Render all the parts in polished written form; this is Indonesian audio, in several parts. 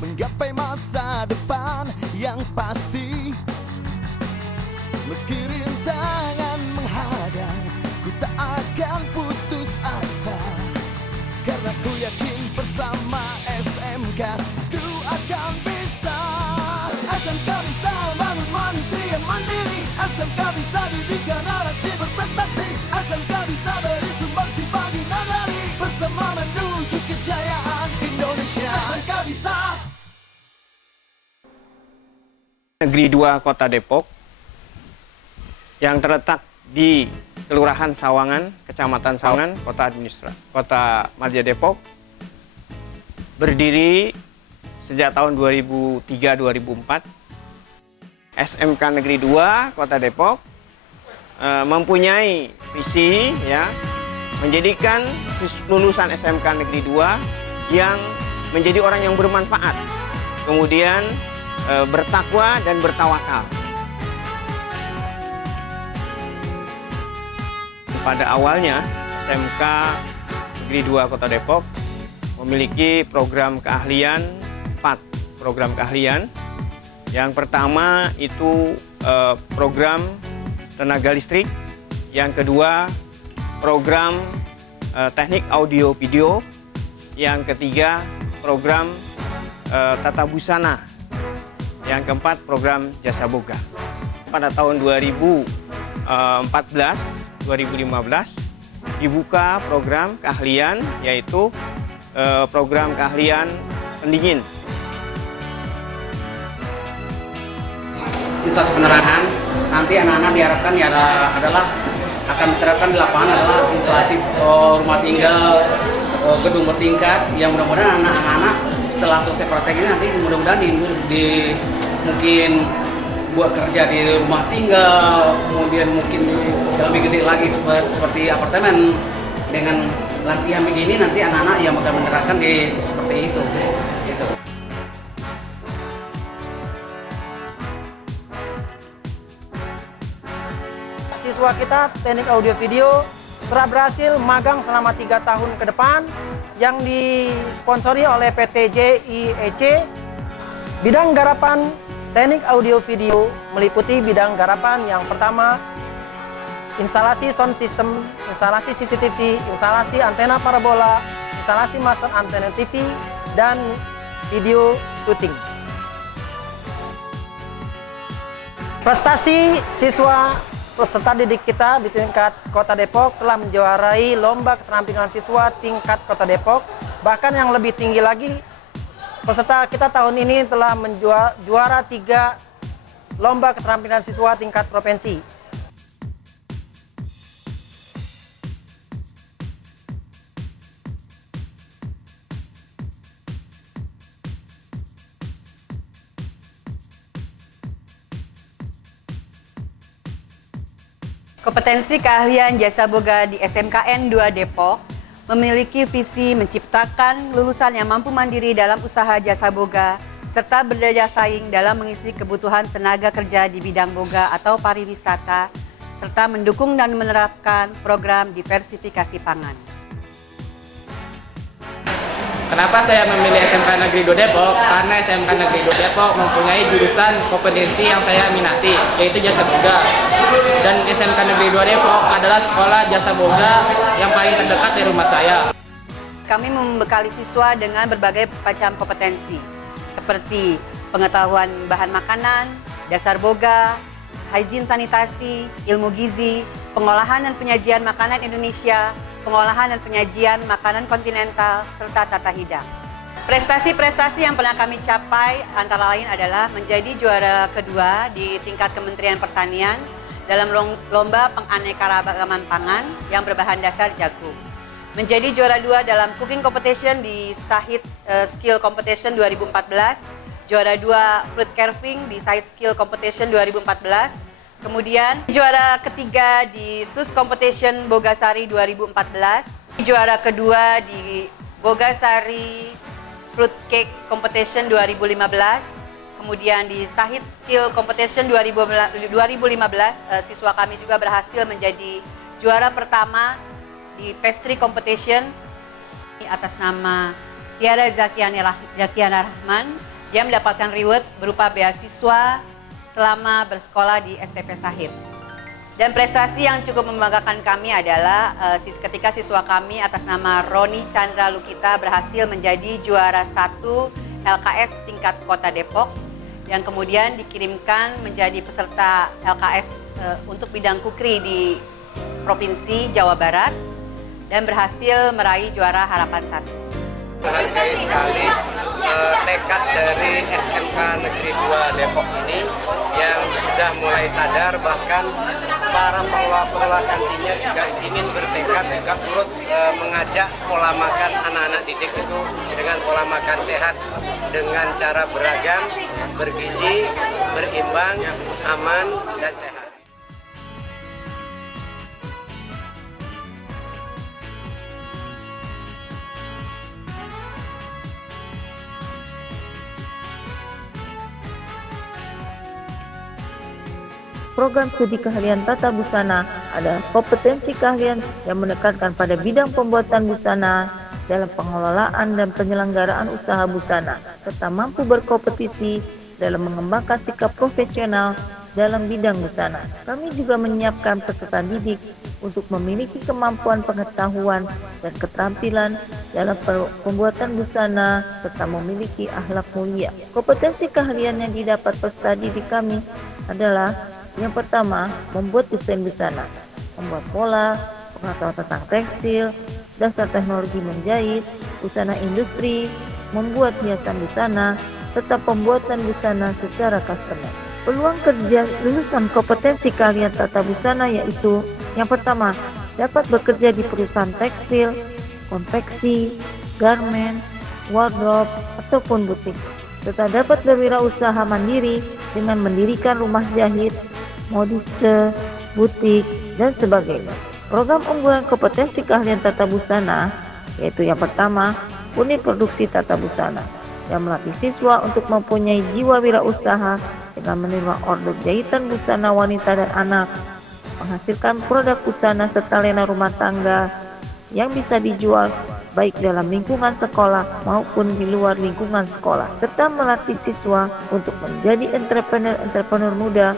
menggapai masa depan yang pasti. Meski rintangan menghadang, ku tak akan putus asa, karena ku yakin bersama SMK ku akan bisa. SMK bisa bangun manusia mandiri, SMK bisa didik generasi berprestasi, SMK bisa beri sumbangsi bagi negeri, bersama menuju kejayaan Indonesia. SMK bisa. Negeri 2 Kota Depok yang terletak di Kelurahan Sawangan, Kecamatan Sawangan, Kota Madya Depok, berdiri sejak tahun 2003-2004. SMK Negeri 2 Kota Depok mempunyai visi ya, menjadikan lulusan SMK Negeri 2 yang menjadi orang yang bermanfaat, kemudian bertakwa dan bertawakal. Pada awalnya, SMK Negeri 2 Kota Depok memiliki program keahlian, 4 program keahlian. Yang pertama itu program tenaga listrik, yang kedua program teknik audio video, yang ketiga program tata busana, yang keempat program jasa boga. Pada tahun 2014-2015 dibuka program keahlian, yaitu program keahlian pendingin. Instalasi penerangan nanti anak-anak diharapkan ya adalah akan diterapkan di lapangan adalah instalasi rumah tinggal, gedung bertingkat, yang mudah-mudahan anak-anak setelah selesai praktek ini nanti mudah-mudahan mungkin buat kerja di rumah tinggal, kemudian mungkin lebih gede lagi seperti apartemen. Dengan latihan begini nanti anak-anak yang bakal menerapkan di seperti itu. Gitu. Siswa kita teknik audio video telah berhasil magang selama 3 tahun ke depan yang disponsori oleh PT JIEC. Bidang garapan teknik audio video meliputi bidang garapan yang pertama, instalasi sound system, instalasi CCTV, instalasi antena parabola, instalasi master antena TV, dan video syuting. Prestasi siswa peserta didik kita di tingkat Kota Depok telah menjuarai lomba keterampilan siswa tingkat Kota Depok. Bahkan yang lebih tinggi lagi, peserta kita tahun ini telah juara 3 lomba keterampilan siswa tingkat provinsi. Kompetensi keahlian jasa boga di SMKN 2 Depok memiliki visi menciptakan lulusan yang mampu mandiri dalam usaha jasa boga serta berdaya saing dalam mengisi kebutuhan tenaga kerja di bidang boga atau pariwisata serta mendukung dan menerapkan program diversifikasi pangan. Kenapa saya memilih SMK Negeri 2 Depok? Karena SMK Negeri 2 Depok mempunyai jurusan kompetensi yang saya minati, yaitu jasa boga. Dan SMK Negeri 2 Depok adalah sekolah jasa boga yang paling terdekat dari rumah saya. Kami membekali siswa dengan berbagai macam kompetensi, seperti pengetahuan bahan makanan, dasar boga, hygiene sanitasi, ilmu gizi, pengolahan dan penyajian makanan Indonesia, pengolahan dan penyajian makanan kontinental, serta tata hidang. Prestasi-prestasi yang pernah kami capai antara lain adalah menjadi juara kedua di tingkat Kementerian Pertanian dalam lomba penganekaragaman pangan yang berbahan dasar jagung. Menjadi juara 2 dalam cooking competition di Sahid Skill Competition 2014, juara 2 fruit carving di Sahid Skill Competition 2014, kemudian juara ketiga di SUS Competition Bogasari 2014, juara kedua di Bogasari Fruit Cake Competition 2015, kemudian di Sahid Skill Competition 2015, siswa kami juga berhasil menjadi juara pertama di Pastry Competition atas nama Tiara Zakiana Rahman, dia mendapatkan reward berupa beasiswa selama bersekolah di STP Sahid. Dan prestasi yang cukup membanggakan kami adalah ketika siswa kami atas nama Roni Chandra Lukita berhasil menjadi juara 1 LKS tingkat Kota Depok, yang kemudian dikirimkan menjadi peserta LKS untuk bidang kukri di Provinsi Jawa Barat dan berhasil meraih juara harapan 1. Menghargai sekali tekad dari SMK Negeri 2 Depok ini yang sudah mulai sadar, bahkan para pengelola kantinnya juga ingin bertekad juga turut mengajak pola makan anak-anak didik itu dengan pola makan sehat dengan cara beragam, bergizi, berimbang, aman, dan sehat. Program studi keahlian tata busana adalah kompetensi keahlian yang menekankan pada bidang pembuatan busana dalam pengelolaan dan penyelenggaraan usaha busana, serta mampu berkompetisi dalam mengembangkan sikap profesional dalam bidang busana. Kami juga menyiapkan peserta didik untuk memiliki kemampuan pengetahuan dan keterampilan dalam pembuatan busana serta memiliki akhlak mulia. Kompetensi keahlian yang didapat peserta didik kami adalah yang pertama, membuat desain busana, membuat pola, pengetahuan tentang tekstil, dasar teknologi menjahit, busana industri, membuat hiasan busana, serta pembuatan busana secara customer. Peluang kerja lulusan kompetensi keahlian tata busana yaitu yang pertama, dapat bekerja di perusahaan tekstil, konveksi, garment, wardrobe, ataupun butik, serta dapat berwirausaha mandiri dengan mendirikan rumah jahit, modiste, butik, dan sebagainya. Program unggulan kompetensi keahlian tata busana yaitu yang pertama, unit produksi tata busana yang melatih siswa untuk mempunyai jiwa wirausaha dengan menerima order jahitan busana wanita dan anak, menghasilkan produk busana serta lena rumah tangga yang bisa dijual baik dalam lingkungan sekolah maupun di luar lingkungan sekolah, serta melatih siswa untuk menjadi entrepreneur muda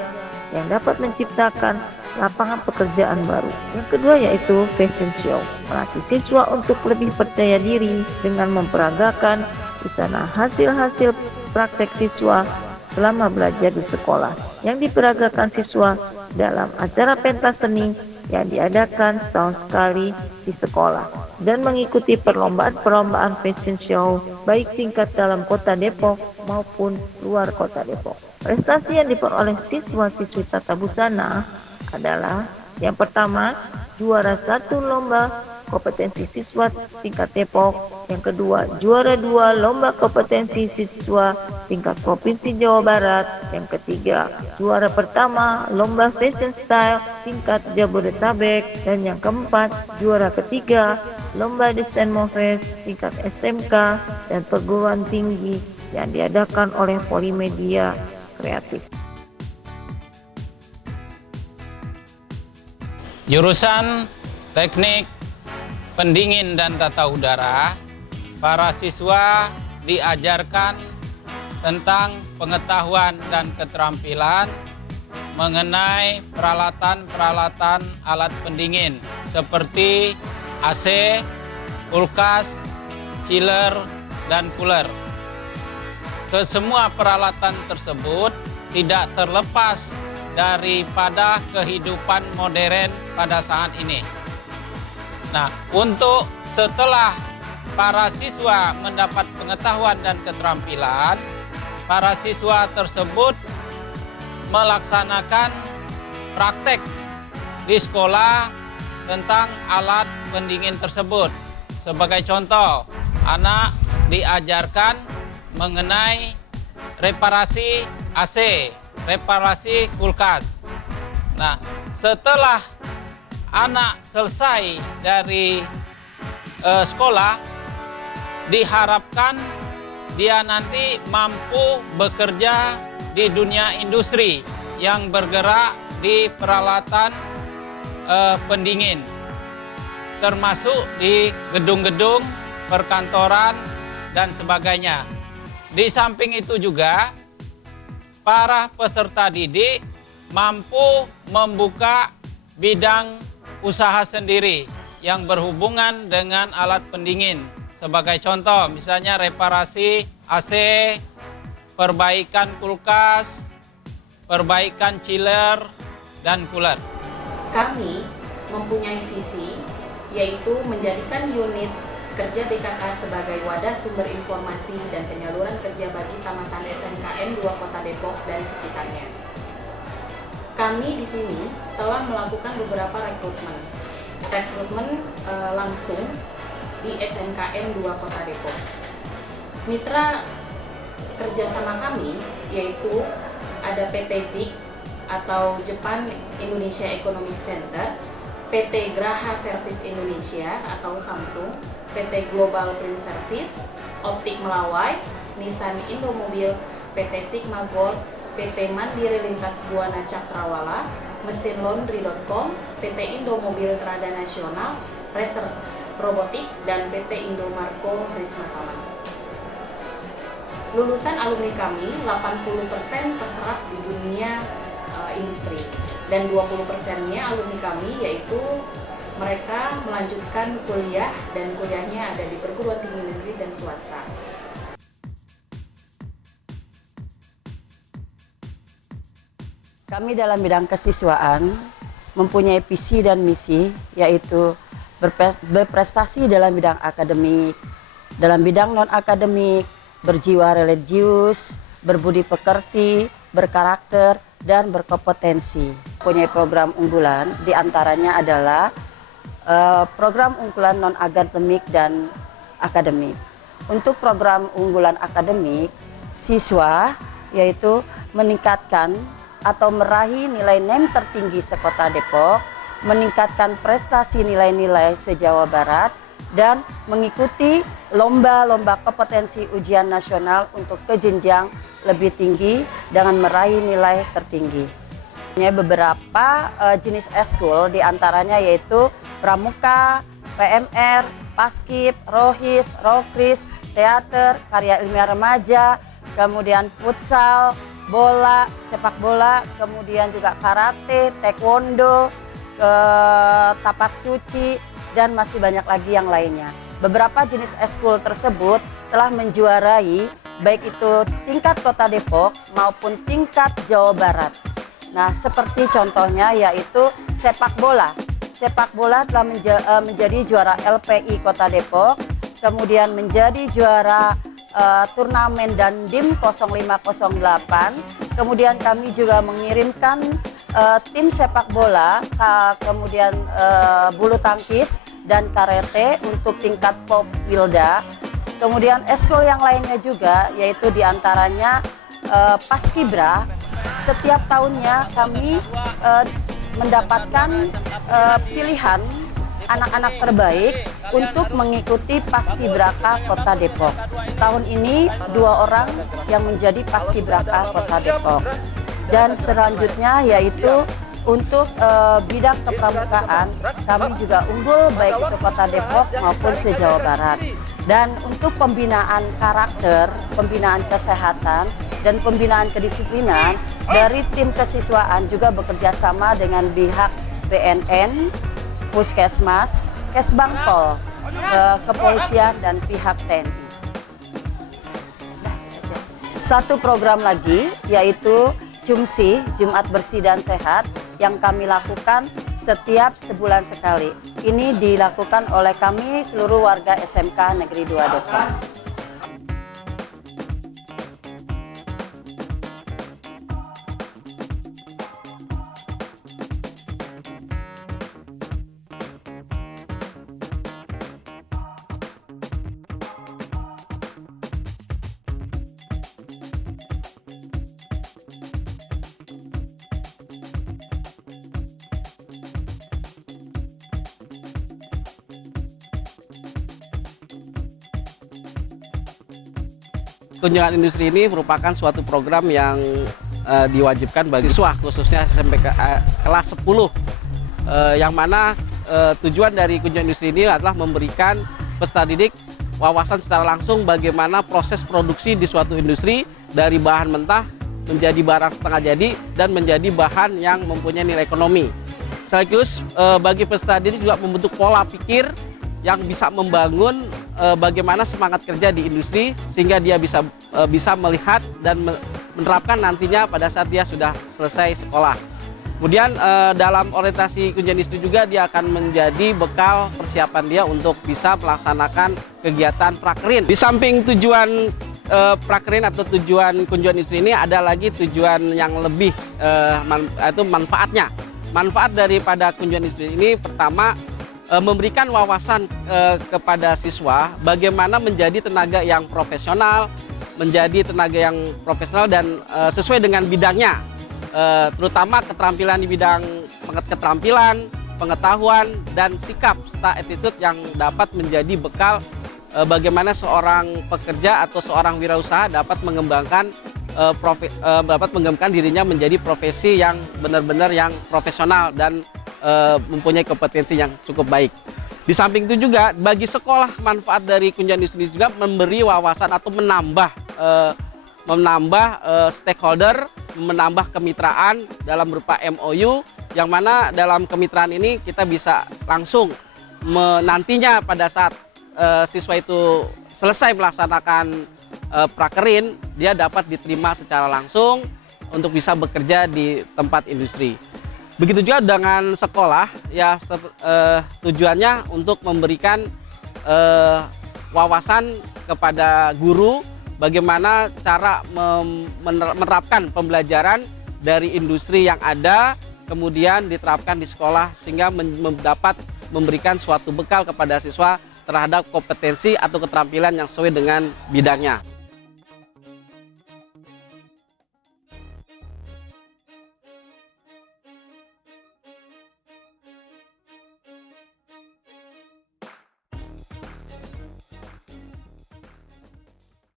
yang dapat menciptakan lapangan pekerjaan baru. Yang kedua yaitu fashion show, melatih siswa untuk lebih percaya diri dengan memperagakan busana hasil praktek siswa selama belajar di sekolah, yang diperagakan siswa dalam acara pentas seni yang diadakan setahun sekali di sekolah, dan mengikuti perlombaan fashion show baik tingkat dalam kota Depok maupun luar kota Depok. Prestasi yang diperoleh siswa-siswi tata busana adalah yang pertama, juara 1 lomba kompetensi siswa tingkat Depok, yang kedua, juara 2 lomba kompetensi siswa tingkat Provinsi Jawa Barat, yang ketiga, juara pertama lomba fashion style tingkat Jabodetabek, dan yang keempat, juara ketiga lomba desain mofes tingkat SMK dan perguruan tinggi yang diadakan oleh Polimedia Kreatif. Jurusan Teknik Pendingin dan Tata Udara, para siswa diajarkan tentang pengetahuan dan keterampilan mengenai peralatan-peralatan alat pendingin seperti AC, kulkas, chiller, dan cooler. Kesemua peralatan tersebut tidak terlepas daripada kehidupan modern pada saat ini. Nah, untuk setelah para siswa mendapat pengetahuan dan keterampilan, para siswa tersebut melaksanakan praktek di sekolah tentang alat pendingin tersebut. Sebagai contoh, anak diajarkan mengenai reparasi AC, reparasi kulkas. Nah, setelah anak selesai dari sekolah, diharapkan dia nanti mampu bekerja di dunia industri yang bergerak di peralatan pendingin, termasuk di gedung-gedung perkantoran dan sebagainya. Di samping itu juga, para peserta didik mampu membuka bidang usaha sendiri yang berhubungan dengan alat pendingin. Sebagai contoh, misalnya reparasi AC, perbaikan kulkas, perbaikan chiller, dan cooler. Kami mempunyai visi, yaitu menjadikan unit kerja BKK sebagai wadah sumber informasi dan penyaluran kerja bagi tamatan SMKN 2 Kota Depok dan sekitarnya. Kami di sini telah melakukan beberapa rekrutmen langsung di SMKN 2 Kota Depok. Mitra kerjasama kami yaitu ada PT JIC atau Japan Indonesia Economic Center, PT Graha Service Indonesia atau Samsung, PT Global Print Service, Optik Melawai, Nissan Indomobil, PT Sigma Gold, PT Mandiri Lintas Buana Cakrawala, Mesinlaundry.com, PT Indomobil Trada Nasional, Racer Robotik, dan PT Indomarko Risma Taman. Lulusan alumni kami 80% terserap di dunia industri dan 20%-nya alumni kami yaitu mereka melanjutkan kuliah dan kuliahnya ada di perguruan tinggi negeri dan swasta. Kami dalam bidang kesiswaan mempunyai visi dan misi yaitu berprestasi dalam bidang akademik, dalam bidang non-akademik, berjiwa religius, berbudi pekerti, berkarakter, dan berkompetensi. Punya program unggulan, diantaranya adalah program unggulan non-akademik dan akademik. Untuk program unggulan akademik, siswa yaitu meningkatkan atau meraih nilai NEM tertinggi se-Kota Depok, meningkatkan prestasi nilai-nilai se-Jawa Barat, dan mengikuti lomba-lomba kompetensi ujian nasional untuk ke jenjang lebih tinggi dengan meraih nilai tertinggi. Beberapa jenis eskul diantaranya yaitu pramuka, PMR, paskib, rohis, rokris, teater, karya ilmiah remaja, kemudian futsal, bola, sepak bola, kemudian juga karate, taekwondo, tapak suci, dan masih banyak lagi yang lainnya. Beberapa jenis eskul tersebut telah menjuarai baik itu tingkat Kota Depok maupun tingkat Jawa Barat. Nah, seperti contohnya yaitu sepak bola. Sepak bola telah menjadi juara LPI Kota Depok, kemudian menjadi juara turnamen Dandim 0508. Kemudian kami juga mengirimkan tim sepak bola, kemudian bulu tangkis dan karate untuk tingkat Popwilda. Kemudian eskul yang lainnya juga yaitu diantaranya Paskibra. Setiap tahunnya kami mendapatkan pilihan anak-anak terbaik untuk mengikuti Paskibraka Kota Depok. Tahun ini 2 orang yang menjadi Paskibraka Kota Depok. Dan selanjutnya yaitu untuk bidang kepramukaan kami juga unggul baik itu Kota Depok maupun se-Jawa Barat. Dan untuk pembinaan karakter, pembinaan kesehatan, dan pembinaan kedisiplinan dari tim kesiswaan juga bekerja sama dengan pihak BNN, Puskesmas, Kesbangpol, Kepolisian, dan pihak TNI. Satu program lagi yaitu Jumsi, Jumat Bersih dan Sehat, yang kami lakukan setiap sebulan sekali. Ini dilakukan oleh kami seluruh warga SMK Negeri 2 Depok. Kunjungan industri ini merupakan suatu program yang diwajibkan bagi siswa khususnya SMK kelas 10 yang mana tujuan dari kunjungan industri ini adalah memberikan peserta didik wawasan secara langsung bagaimana proses produksi di suatu industri dari bahan mentah menjadi barang setengah jadi dan menjadi bahan yang mempunyai nilai ekonomi. Sekaligus bagi peserta didik juga membentuk pola pikir yang bisa membangun bagaimana semangat kerja di industri sehingga dia bisa melihat dan menerapkan nantinya pada saat dia sudah selesai sekolah. Kemudian dalam orientasi kunjungan industri juga dia akan menjadi bekal persiapan dia untuk bisa melaksanakan kegiatan prakerin. Di samping tujuan prakerin atau tujuan kunjungan industri ini ada lagi tujuan yang lebih itu manfaatnya. Manfaat daripada kunjungan industri ini pertama memberikan wawasan kepada siswa bagaimana menjadi tenaga yang profesional, dan sesuai dengan bidangnya. Terutama keterampilan di bidang keterampilan, pengetahuan, dan sikap serta attitude yang dapat menjadi bekal bagaimana seorang pekerja atau seorang wirausaha dapat mengembangkan dirinya menjadi profesi yang benar-benar yang profesional dan mempunyai kompetensi yang cukup baik. Di samping itu juga bagi sekolah manfaat dari kunjungan industri juga memberi wawasan atau menambah stakeholder, menambah kemitraan dalam berupa MOU, yang mana dalam kemitraan ini kita bisa langsung nantinya pada saat siswa itu selesai melaksanakan prakerin, dia dapat diterima secara langsung untuk bisa bekerja di tempat industri. Begitu juga dengan sekolah, ya tujuannya untuk memberikan wawasan kepada guru bagaimana cara menerapkan pembelajaran dari industri yang ada, kemudian diterapkan di sekolah sehingga dapat memberikan suatu bekal kepada siswa terhadap kompetensi atau keterampilan yang sesuai dengan bidangnya.